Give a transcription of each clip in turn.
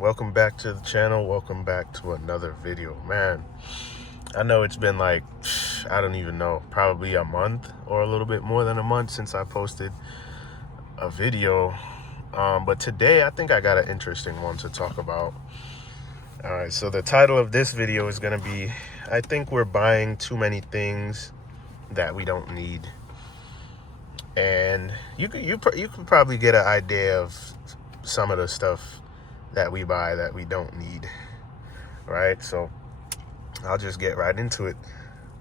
Welcome back to the channel. Welcome back to another video. Man, I know it's been like, I don't even know, probably a month or a little bit more than a month since I posted a video. But today I think I got an interesting one to talk about. All right, so the title of this video is going to be, I think we're buying too many things that we don't need. And you could probably get an idea of some of the stuff that we buy that we don't need, right? So I'll just get right into it.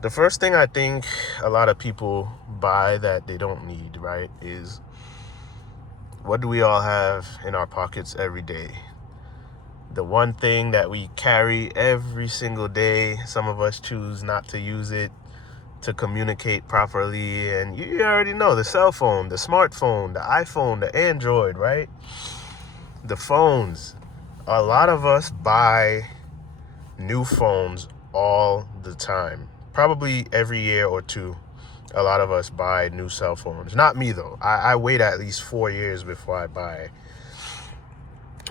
The first thing I think a lot of people buy that they don't need, right, is what do we all have in our pockets every day? The one thing that we carry every single day, some of us choose not to use it to communicate properly, and you already know, the cell phone, the smartphone, the iPhone, the Android, right? The phones. A lot of us buy new phones all the time. Probably every year or two, a lot of us buy new cell phones. Not me though. I wait at least 4 years before I buy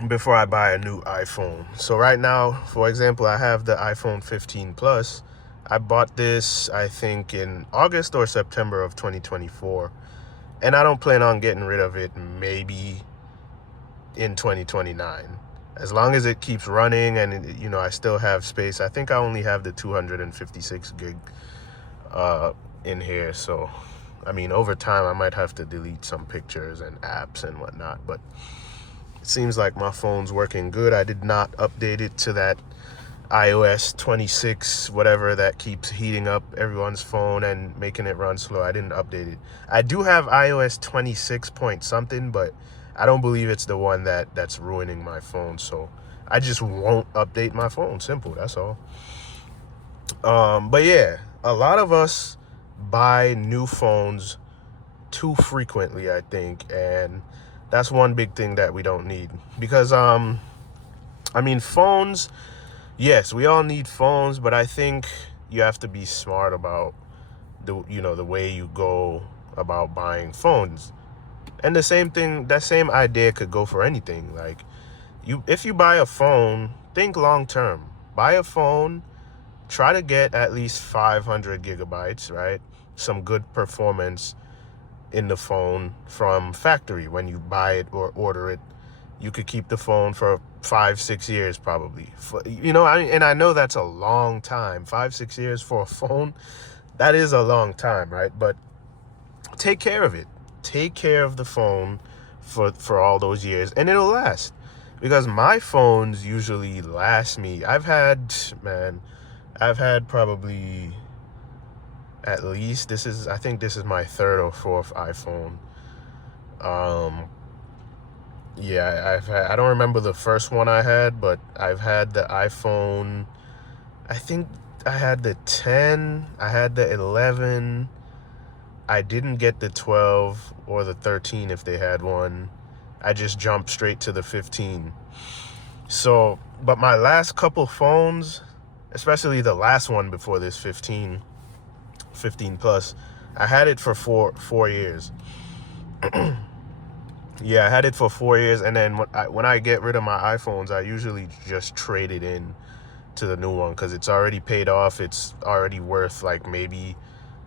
a new iPhone. So right now, for example, I have the iPhone 15 Plus. I bought this, I think, in August or September of 2024. And I don't plan on getting rid of it maybe in 2029. As long as it keeps running and, you know, I still have space. I think I only have the 256 gig in here. So, I mean, over time, I might have to delete some pictures and apps and whatnot. But it seems like my phone's working good. I did not update it to that iOS 26, whatever, that keeps heating up everyone's phone and making it run slow. I didn't update it. I do have iOS 26 point something, but I don't believe it's the one that's ruining my phone. So I just won't update my phone. Simple, that's all. But yeah, a lot of us buy new phones too frequently, I think, and that's one big thing that we don't need. Because I mean, phones, yes, we all need phones, but I think you have to be smart about the way you go about buying phones. And the same thing, that same idea could go for anything. Like, if you buy a phone, think long term. Buy a phone, try to get at least 500 gigabytes, right? Some good performance in the phone from factory. When you buy it or order it, you could keep the phone for 5-6 years probably. And I know that's a long time. 5-6 years for a phone, that is a long time, right? But take care of it. Take care of the phone for all those years, and it'll last. Because my phones usually last me. I've had probably at least, I think this is my third or fourth iPhone. Yeah, I don't remember the first one I had, but I've had the iPhone, I think I had the 10, I had the 11, I didn't get the 12 or the 13 if they had one. I just jumped straight to the 15. So, but my last couple phones, especially the last one before this 15 Plus, I had it for four years. Yeah, I had it for 4 years, and then when I get rid of my iPhones, I usually just trade it in to the new one because it's already paid off. It's already worth like maybe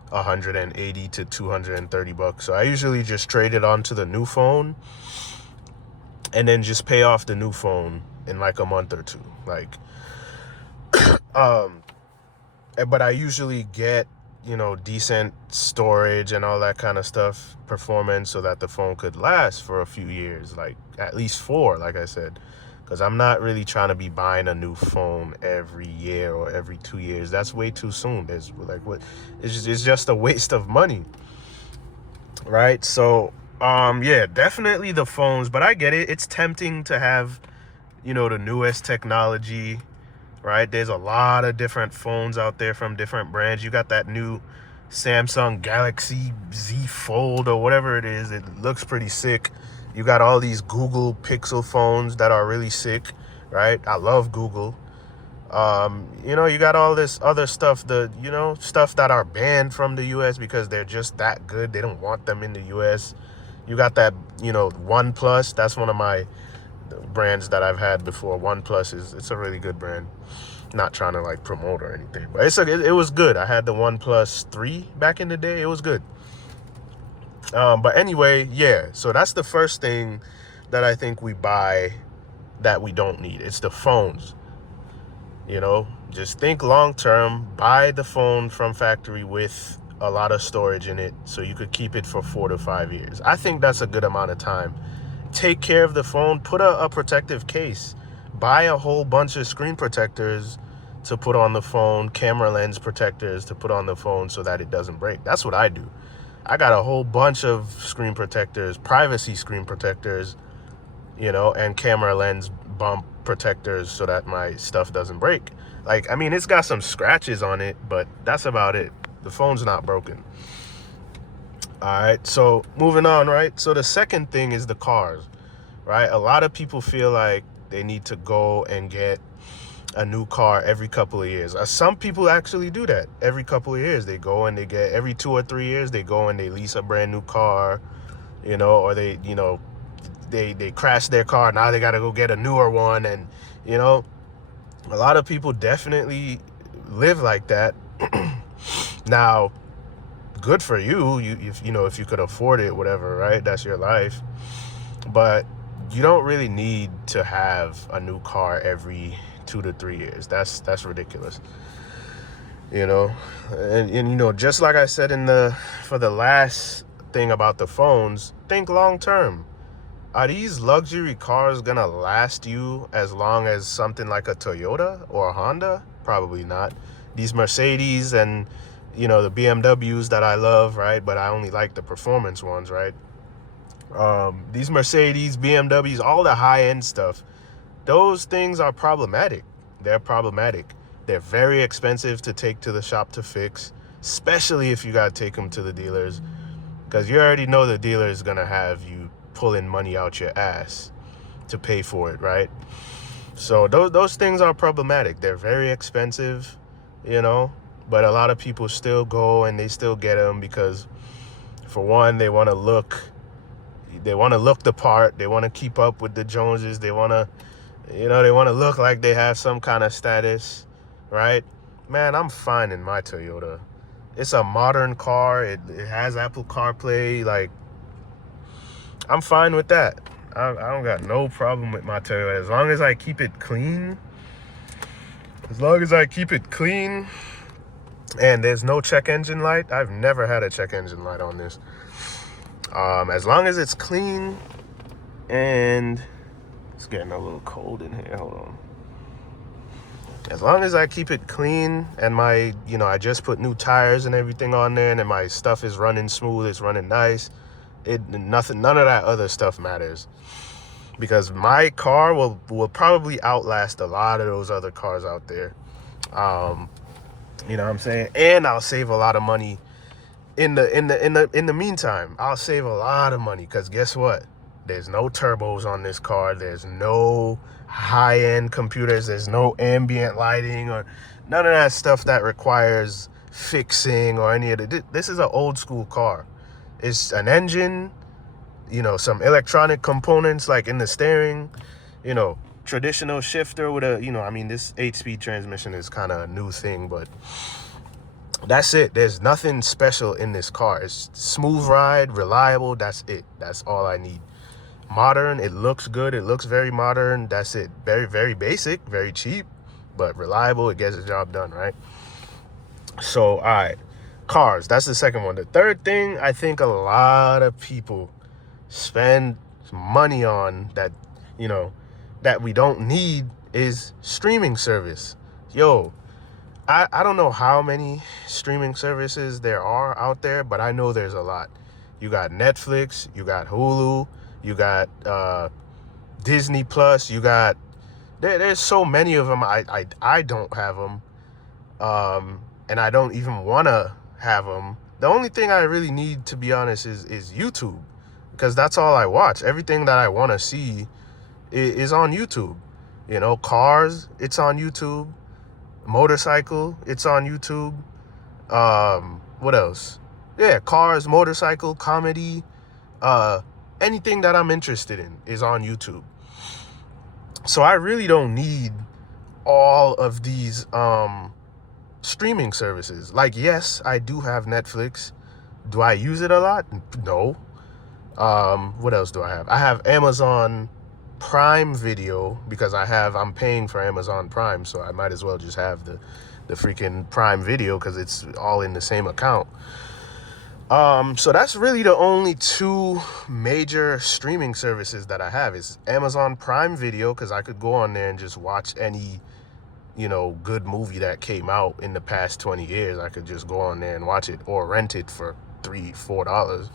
180 to 230 bucks. So I usually just trade it onto the new phone and then just pay off the new phone in like a month or two. Like, but I usually get, decent storage and all that kind of stuff, performance, so that the phone could last for a few years, like at least 4, like I said, because I'm not really trying to be buying a new phone every year or every 2 years. That's way too soon. It's just a waste of money, right? So yeah, definitely the phones, but I get it. It's tempting to have, the newest technology, right? There's a lot of different phones out there from different brands. You got that new Samsung Galaxy Z Fold or whatever it is. It looks pretty sick. You got all these Google Pixel phones that are really sick, right? I love Google. You got all this other stuff, stuff that are banned from the US because they're just that good. They don't want them in the US. You got that, OnePlus. That's one of brands that I've had before. OnePlus it's a really good brand. Not trying to like promote or anything, but it was good. I had the OnePlus 3 back in the day. It was good. But anyway, yeah. So that's the first thing that I think we buy that we don't need. It's the phones. Just think long term. Buy the phone from factory with a lot of storage in it, so you could keep it for 4 to 5 years. I think that's a good amount of time. Take care of the phone. Put a protective case. Buy a whole bunch of screen protectors to put on the phone, camera lens protectors to put on the phone so that it doesn't break. That's what I do. I got a whole bunch of screen protectors, privacy screen protectors, and camera lens bump protectors so that my stuff doesn't break. It's got some scratches on it, but that's about it. The phone's not broken. All right, so moving on, right? So the second thing is the cars, right? A lot of people feel like they need to go and get a new car every couple of years. Some people actually do that. Every couple of years, they go and they get, every 2 or 3 years, they go and they lease a brand new car, or they crash their car. Now they got to go get a newer one. And, a lot of people definitely live like that. Now, good for you, if you could afford it, whatever, right? That's your life. But you don't really need to have a new car every 2 to 3 years. That's ridiculous. And just like I said for the last thing about the phones, think long term. Are these luxury cars gonna last you as long as something like a Toyota or a Honda? Probably not. These Mercedes and the BMWs that I love, right? But I only like the performance ones, right? These Mercedes, BMWs, all the high-end stuff, those things are problematic. They're problematic. They're very expensive to take to the shop to fix, especially if you got to take them to the dealers, because you already know the dealer is going to have you pulling money out your ass to pay for it, right? So those things are problematic. They're very expensive, but a lot of people still go and they still get them because, for one, they want to look the part. They want to keep up with the Joneses. They want to look like they have some kind of status, right? Man, I'm fine in my Toyota. It's a modern car. It has Apple CarPlay. Like, I'm fine with that. I don't got no problem with my Toyota as long as I keep it clean. And there's no check engine light. I've never had a check engine light on this. As long as it's clean, and it's getting a little cold in here. Hold on. As long as I keep it clean and my, I just put new tires and everything on there, and my stuff is running smooth, it's running nice. None of that other stuff matters, because my car will probably outlast a lot of those other cars out there. You know what I'm saying? And I'll save a lot of money in the meantime. I'll save a lot of money, because guess what? There's no turbos on this car. There's no high-end computers. There's no ambient lighting or none of that stuff that requires fixing or any of it. This is an old school car. It's an engine, some electronic components like in the steering, traditional shifter with a, this 8-speed transmission is kind of a new thing, but that's it. There's nothing special in this car. It's smooth ride, reliable. That's it. That's all I need. Modern. It looks good. It looks very modern. That's it. Very, very basic, very cheap, but reliable. It gets the job done, right? So, all right. Cars. That's the second one. The third thing I think a lot of people spend money on that, that we don't need is streaming service. Yo, I don't know how many streaming services there are out there, but I know there's a lot. You got Netflix, you got Hulu, you got Disney Plus, there's so many of them. I don't have them, and I don't even want to have them. The only thing I really need, to be honest, is YouTube, because that's all I watch. Everything that I want to see is on YouTube. Cars, it's on YouTube. Motorcycle, it's on YouTube. What else? Yeah, cars, motorcycle, comedy, anything that I'm interested in is on YouTube. So I really don't need all of these streaming services. Like, yes, I do have Netflix. Do I use it a lot? No. What else do I have? I have Amazon Prime Video because I'm paying for Amazon Prime, so I might as well just have the freaking Prime Video because it's all in the same account. So that's really the only two major streaming services that I have is Amazon Prime Video, because I could go on there and just watch any, good movie that came out in the past 20 years. I could just go on there and watch it or rent it for $3-4.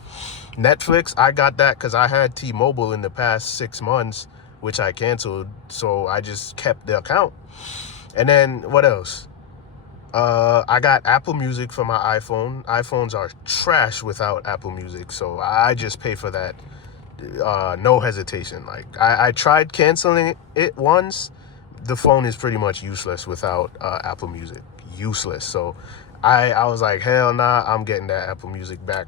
Netflix, I got that because I had T-Mobile in the past 6 months, which I canceled. So I just kept the account. And then what else? I got Apple Music for my iPhone. iPhones are trash without Apple Music, so I just pay for that. No hesitation. Like I tried canceling it once. The phone is pretty much useless without Apple Music. Useless. So I was like, hell nah, I'm getting that Apple Music back.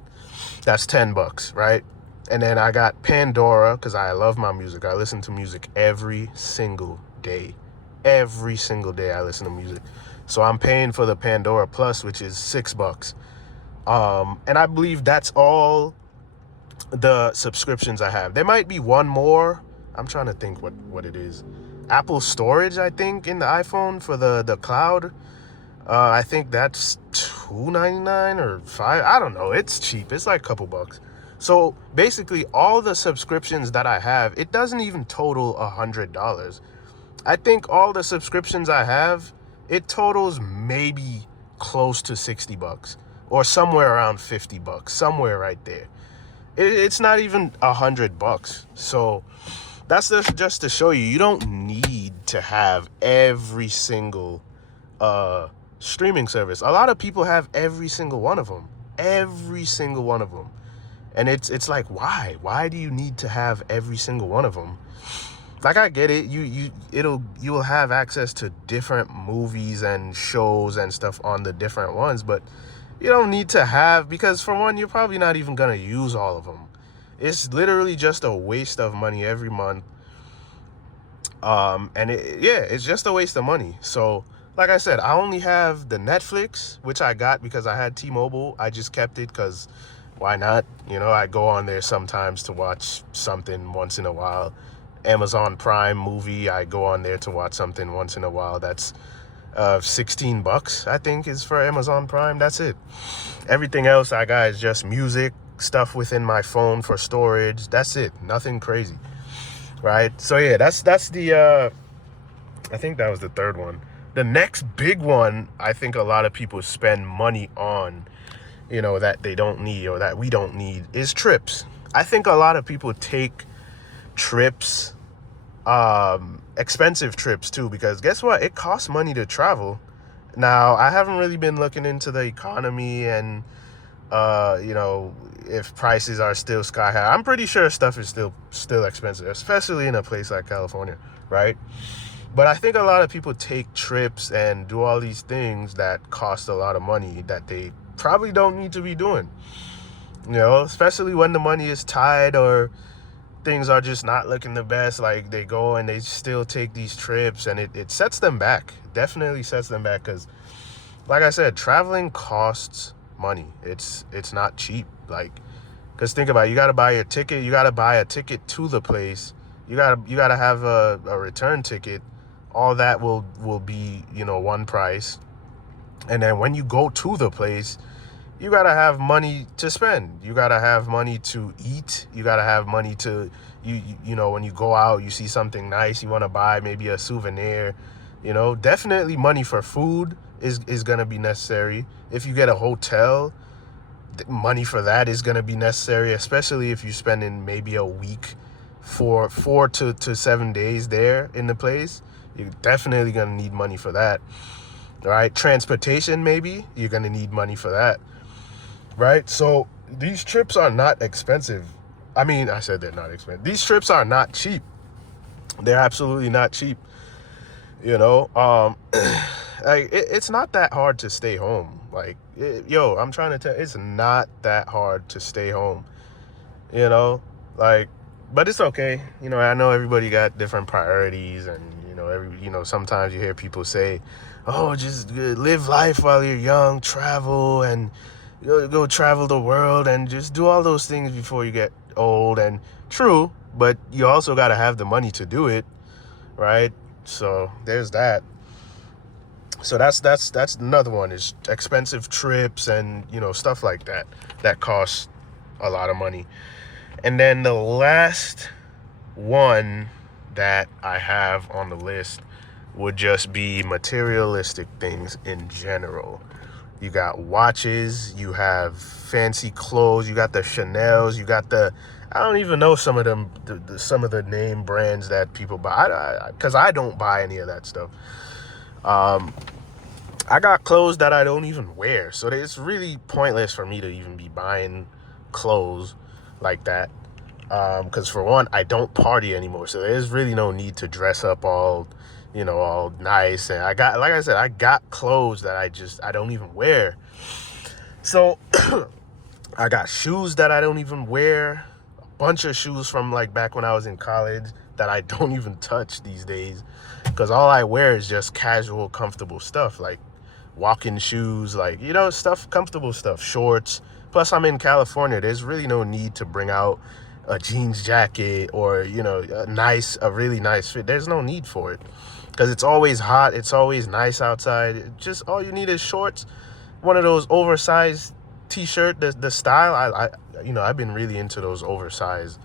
That's $10, right? And then I got Pandora because I love my music. I listen to music every single day. Every single day I listen to music. So I'm paying for the Pandora Plus, which is $6. And I believe that's all the subscriptions I have. There might be one more. I'm trying to think what it is. Apple Storage, I think, in the iPhone for the cloud. I think that's $2.99 or $5. I don't know. It's cheap. It's like a couple bucks. So basically, all the subscriptions that I have, it doesn't even total $100. I think all the subscriptions I have, it totals maybe close to $60 or somewhere around $50, somewhere right there. It's not even $100. So that's just to show you don't need to have every single streaming service. A lot of people have every single one of them. Every single one of them. And it's like, why do you need to have every single one of them? Like, I get it. You'll have access to different movies and shows and stuff on the different ones, but you don't need to have, because for one, you're probably not even gonna use all of them. It's literally just a waste of money every month. And it's just a waste of money. So, like I said, I only have the Netflix, which I got because I had T-Mobile. I just kept it because why not? I go on there sometimes to watch something once in a while. Amazon Prime movie, I go on there to watch something once in a while. That's $16, I think, is for Amazon Prime. That's it. Everything else I got is just music, stuff within my phone for storage. That's it. Nothing crazy. Right? So yeah, that's the I think that was the third one. The next big one I think a lot of people spend money on, that they don't need or that we don't need, is trips. I think a lot of people take trips, expensive trips too, because guess what? It costs money to travel. Now, I haven't really been looking into the economy and, if prices are still sky high. I'm pretty sure stuff is still expensive, especially in a place like California, right? But I think a lot of people take trips and do all these things that cost a lot of money that they probably don't need to be doing, especially when the money is tight or things are just not looking the best. Like, they go and they still take these trips, and it sets them back. Definitely sets them back, because like I said, traveling costs money. It's not cheap. Like, because think about it, you got to buy your ticket. You got to buy a ticket to the place. You got to have a return ticket. All that will be, one price. And then when you go to the place, you got to have money to spend. You got to have money to eat. You got to have money to, when you go out, you see something nice, you want to buy maybe a souvenir, definitely money for food is going to be necessary. If you get a hotel, money for that is going to be necessary, especially if you're spending maybe a week, 4 to 7 days there in the place. You're definitely going to need money for that. All right. Transportation, maybe you're going to need money for that. Right? So these trips are not expensive. I mean, I said they're not expensive. These trips are not cheap. They're absolutely not cheap. Like, it's not that hard to stay home. Like, I'm trying to tell, it's not that hard to stay home. Like, but it's okay. I know everybody got different priorities, and sometimes you hear people say, "Oh, just live life while you're young, travel, and go travel the world, and just do all those things before you get old." And true, but you also got to have the money to do it, right? So there's that. So that's another one, is expensive trips and stuff like that costs a lot of money. And then the last one that I have on the list would just be materialistic things in general. You got watches, you have fancy clothes, you got the Chanels, you got I don't even know some of them, some of the name brands that people buy, because I don't buy any of that stuff. I got clothes that I don't even wear, so it's really pointless for me to even be buying clothes like that. Because for one, I don't party anymore, so there's really no need to dress up all nice. And like I said, I got clothes that I don't even wear. So I got shoes that I don't even wear, a bunch of shoes from like back when I was in college that I don't even touch these days, because all I wear is just casual, comfortable stuff, like walking shoes, like comfortable stuff, shorts. Plus, I'm in California. There's really no need to bring out a jeans jacket or a really nice fit. There's no need for it, because it's always hot, it's always nice outside. Just all you need is shorts, one of those oversized t-shirt. The style, I've been really into those oversized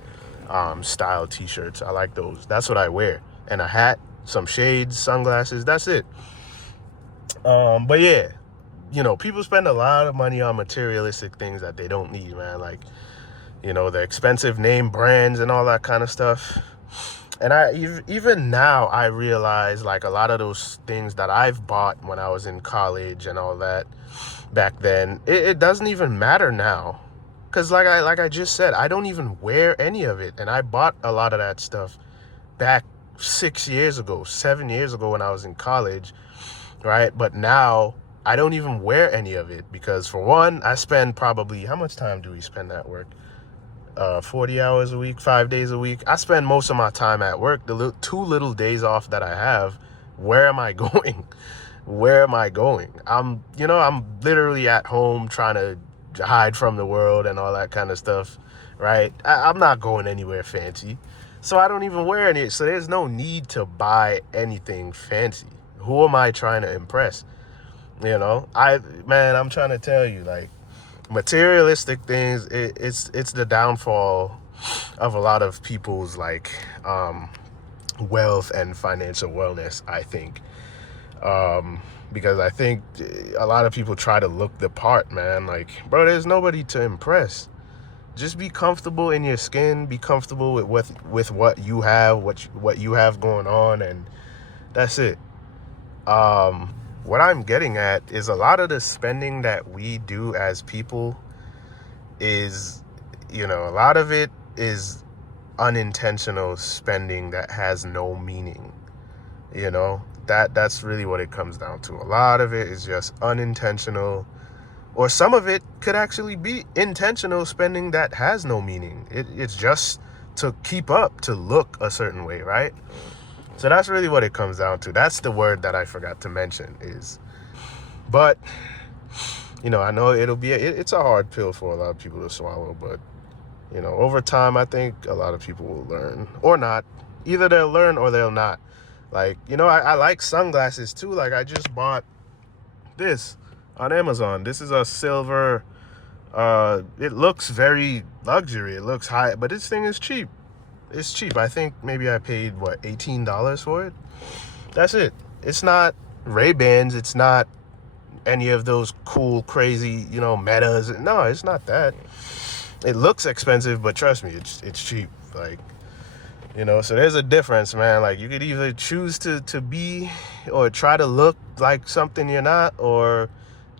style t-shirts. I like those. That's what I wear. And a hat, some shades, sunglasses. That's it. But yeah, people spend a lot of money on materialistic things that they don't need, man. Like, the expensive name brands and all that kind of stuff. And even now, I realize, like, a lot of those things that I've bought when I was in college and all that back then, it doesn't even matter now. Because like I just said, I don't even wear any of it. And I bought a lot of that stuff back 6 years ago, 7 years ago when I was in college, right? But now I don't even wear any of it, because for one, I spend probably, how much time do we spend at work? 40 hours a week, 5 days a week. I spend most of my time at work. The 2 little days off that I have, where am I going? Where am I going? I'm literally at home trying to hide from the world and all that kind of stuff, right? I'm not going anywhere fancy. So I don't even wear any. So there's no need to buy anything fancy. Who am I trying to impress? I'm trying to tell you, like, materialistic things, it's the downfall of a lot of people's, like, wealth and financial wellness, I think. Because I think a lot of people try to look the part, man. Like, bro, there's nobody to impress. Just be comfortable in your skin, be comfortable with what you have, what you have going on, and that's it. What I'm getting at is, a lot of the spending that we do as people is, a lot of it is unintentional spending that has no meaning. That's really what it comes down to. A lot of it is just unintentional, or some of it could actually be intentional spending that has no meaning. It's just to keep up, to look a certain way, right? So that's really what it comes down to. That's the word that I forgot to mention is, but, I know it's a hard pill for a lot of people to swallow, but, over time, I think a lot of people will learn, or not. Either they'll learn or they'll not. Like, I like sunglasses too. Like, I just bought this on Amazon. This is a silver, it looks very luxury. It looks high, but this thing is cheap. It's cheap. I think maybe I paid, $18 for it? That's it. It's not Ray-Bans. It's not any of those cool, crazy, Metas. No, it's not that. It looks expensive, but trust me, it's cheap. Like, so there's a difference, man. Like, you could either choose to be, or try to look like something you're not, or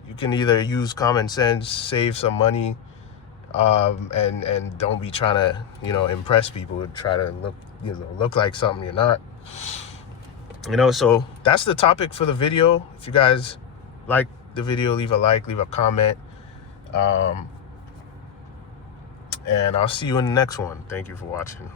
you can either use common sense, save some money, and don't be trying to, impress people, try to look like something you're not. So that's the topic for the video. If you guys like the video, leave a like, leave a comment, and I'll see you in the next one. Thank you for watching.